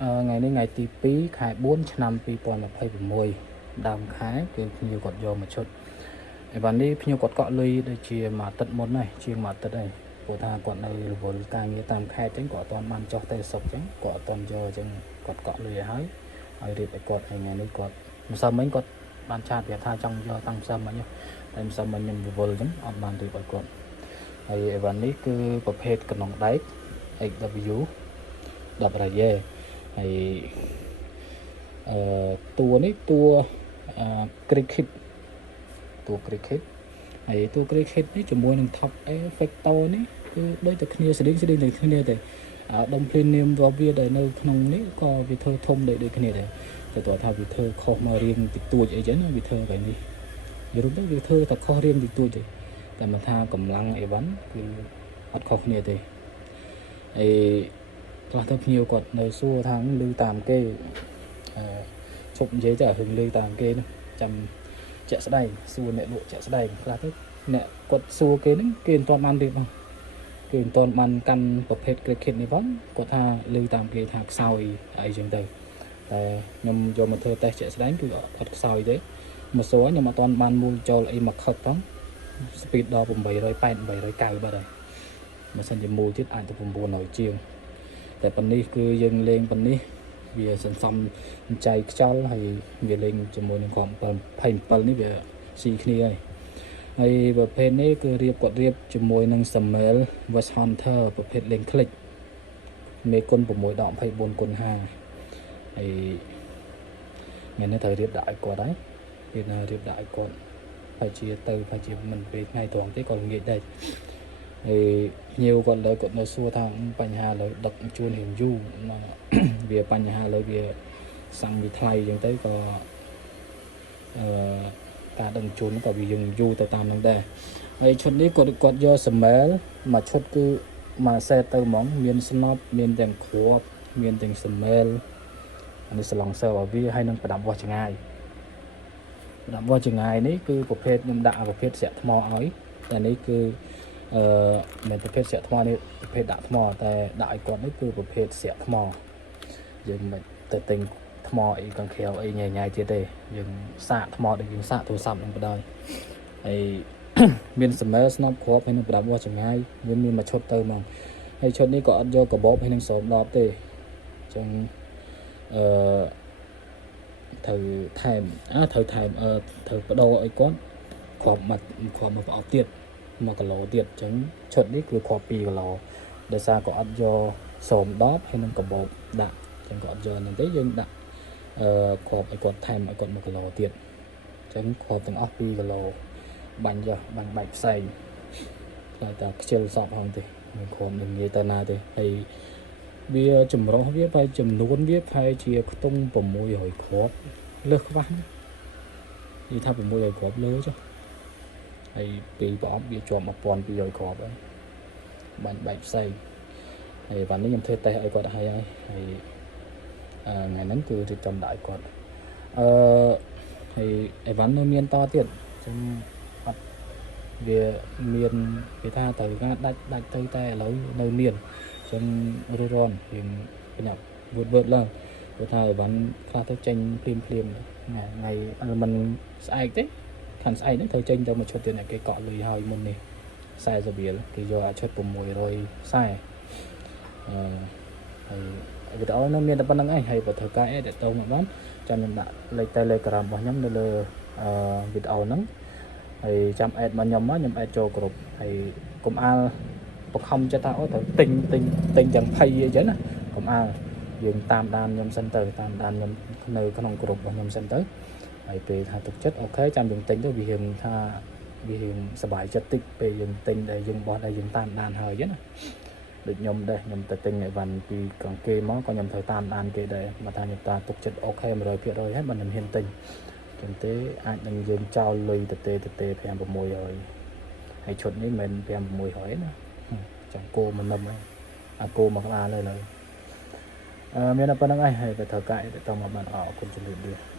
ngàyនេះថ្ងៃទី2ខែ4ឆ្នាំ2026ដើមខែគឺភ្ញៀវគាត់យកមកឈុតអីវ៉ាន់នេះភ្ញៀវគាត់កក់លុយដូចជាមួយអាទិត្យមុនហើយជាងមួយអាទិត្យហើយព្រោះថាគាត់នៅរវល់ការងារតាមខេត្តអញ្ចឹងគាត់អត់ទាន់បានចុះទៅសុកអញ្ចឹងគាត់អត់ទាន់យកអញ្ចឹងគាត់កក់លុយឲ្យរៀបឲ្យគាត់ហើយថ្ងៃនេះគាត់ម្សិលមិញគាត់បានឆាតប្រាប់ថាចង់យកតាំងម្សិលមិញតែម្សិលមិញខ្ញុំរវល់អញ្ចឹងអត់បានរៀបឲ្យគាត់ហើយអីវ៉ាន់នេះគឺប្រភេទកណ្ដុងដែក XW 10 រយេហើយតួនេះតួcricket តួ cricket ហើយតួ cricket នេះជាមួយនឹង top effector នេះគឺដូចតែគ្នាស្តេងដូចគ្នាទេដុំ premium របស់វាដែលនៅក្នុងនេះក៏វាធ្វើធំដូចគ្នាដែរតែតើថាវាធ្វើខុសមករៀងតិចតួចអីចឹងណាវាធ្វើបែបនេះយល់ទៅវាធ្វើតែខុសរៀងតិចតួចទេតែមកថាកម្លាំងអីវ៉ាន់គឺអត់ខុសគ្នាទេហើយខ្លះទៅភ្ញៀវគាត់នៅសួរថាឮតាមគេជប់និយាយទៅរឿងឮតាមគេនោះចាំជាក់ស្ដែងសួរអ្នកលក់ជាក់ស្ដែងខ្លះទៅអ្នកគាត់សួរគេហ្នឹងគេមិនទាន់បានរៀបផងគេមិនទាន់បានកាន់ប្រភេទ cricket នេះផងគាត់ថាឮតាមគេថាខ្សោយអីចឹងទៅតែខ្ញុំយកមកធ្វើតេស្តជាក់ស្ដែងគឺអត់ខ្សោយទេមកសួរខ្ញុំអត់ទាន់បានមូលចូលអីមកខឹកផង speed ដល់880 890បាត់ហើយបើសិនជាមូលទៀតអាចទៅ900ជាងតែប៉ុណ្នេះគឺយើងលេងប៉ុណ្នេះវាសន្សំចៃខ្យល់ហើយវាលេងជាមួយនឹងក្រុម27នេះវាស៊ីគ្នាហើយប្រភេទនេះគឺគាត់រៀបជាមួយនឹង Samel West Hunter ប្រភេទលេងคลิกមេគុណ6ដក24គុណ5ហើយថ្ងៃនេះត្រូវរៀបដាក់ឲ្យគាត់ហើយគេណារៀបដាក់ឲ្យគាត់ហើយជាមិនពេលថ្ងៃត្រង់ទេក៏ល្ងាចដែរហើយញៀវគាត់លើគាត់នៅសួរថាបញ្ហាលើដឹកជូនរៀងយូរវាបញ្ហាលើវាសាំងវាថ្លៃអញ្ចឹងទៅក៏ការដឹកជូនក៏វាយើងយូរទៅតាមនឹងដែរហើយឈុតនេះគាត់យកសម្មែលមួយឈុតគឺមួយសេតទៅហ្មងមានស្នប់មានទាំងគ្រាប់មានទាំងសម្មែលអានេះសឡងសើឲ្យវាហើយនឹងប្រដាប់វាស់ចងាយនេះគឺប្រភេទខ្ញុំដាក់ប្រភេទស្រាក់ថ្មឲ្យតែនេះគឺមិនប្រភេទស្រាក់ថ្មនេះប្រភេទដាក់ថ្មតែដាក់ឲ្យគាត់នេះគឺប្រភេទស្រាក់ថ្មយើងមិនទៅទិញថ្មអីកង្ក្រៅអីញ៉ៃទៀតទេយើងសាកថ្មដូចយើងសាកទូរស័ព្ទនឹងបណ្ដោយហើយមានសម្មែលស្នប់គ្រាប់ហើយនឹងប្រដាប់វាស់ចងាយមានមួយឈុតទៅហ្មងហើយឈុតនេះក៏អត់យកកាបូបហើយនឹងស្រោមដបទេអញ្ចឹងត្រូវថែមត្រូវបដូរឲ្យគាត់គ្រាប់មកប្រអប់ទៀត1គីឡូទៀតអញ្ចឹងឈុតនេះគឺគ្រាប់2គីឡូដោយសារក៏អត់យកស្រោមដបហើយនឹងកាបូបដាក់អញ្ចឹងក៏អត់យកហ្នឹងទេយើងដាក់គ្រាប់ឲ្យគាត់ថែមឲ្យគាត់1គីឡូទៀតអញ្ចឹងគ្រាប់ទាំងអស់2គីឡូបាញ់បែកផ្សេងតែខ្ជិលសពហ្នឹងទេមិនគ្រាន់នឹងនិយាយទៅណាទេហើយវាចម្រុះវាប្រហែលចំនួនវាប្រហែលជាខ្ទង់600គ្រាប់លើសខ្វះនិយាយថា600គ្រាប់លើចុះហើយពីប្រអប់វាជាប់1200គ្រាប់ហើយបាញ់បែកផ្សេងហើយវ៉ាន់នេះខ្ញុំធ្វើតេស្តឲ្យគាត់ហើយថ្ងៃហ្នឹងគឺរៀបចំដាក់ឲ្យគាត់ហើយអីវ៉ាន់នៅមានតទៀតអញ្ចឹងអត់វាមានគេថាត្រូវការដាច់ទៅតែឥឡូវនៅមានអញ្ចឹងរួចរាន់យើងប្រញាប់វឺតឡើងព្រោះថាអីវ៉ាន់ខ្លះទៅចេញភ្លាមថ្ងៃមិនស្អែកទេខាងស្អែកហ្នឹងត្រូវចេញទៅមួយឈុតទៀតគេកក់លុយឲ្យមុននេះ40រៀលគេយកអាឈុត640ហើយវីដេអូនោះមានតែប៉ុណ្្នឹងឯងហើយបើត្រូវការអេតទៅមកបានចាំខ្ញុំដាក់លេខ Telegram របស់ខ្ញុំនៅលើវីដេអូហ្នឹងហើយចាំអេតមកខ្ញុំមកខ្ញុំអេតចូលគ្រប់ហើយកុំអាលបង្ខំចិត្តថាអូត្រូវទិញទាំងភ័យអីចឹងណាកុំអាលយើងតាមដានខ្ញុំសិនទៅតាមដានខ្ញុំនៅក្នុងក្រុមរបស់ខ្ញុំសិនទៅហើយពេលថាទុកចិត្តអូខេចាំយើងទិញទៅវារៀងថាវារៀងសុបាយចិត្តតិចពេលយើងទិញដែលយើងបោះដែលយើងតាមដានហើយចឹងណាដូចខ្ញុំដែរខ្ញុំទៅទិញអីវ៉ាន់ពីកងគេមកក៏ខ្ញុំត្រូវតាមដានគេដែរបើថាខ្ញុំតាទុកចិត្តអូខេ 100% ហើយបើខ្ញុំហ៊ានទិញចឹងទេអាចនឹងយើងចោលលុយទៅទេ5600ហើយឈុតនេះមិន5600ណាចាំគោមកនឹមហើយអាគោមកក្បាលលើមានតែប៉ុណ្្នឹងឯងហើយទៅត្រូវកាយទៅមកបានអរគុណជំរាបលា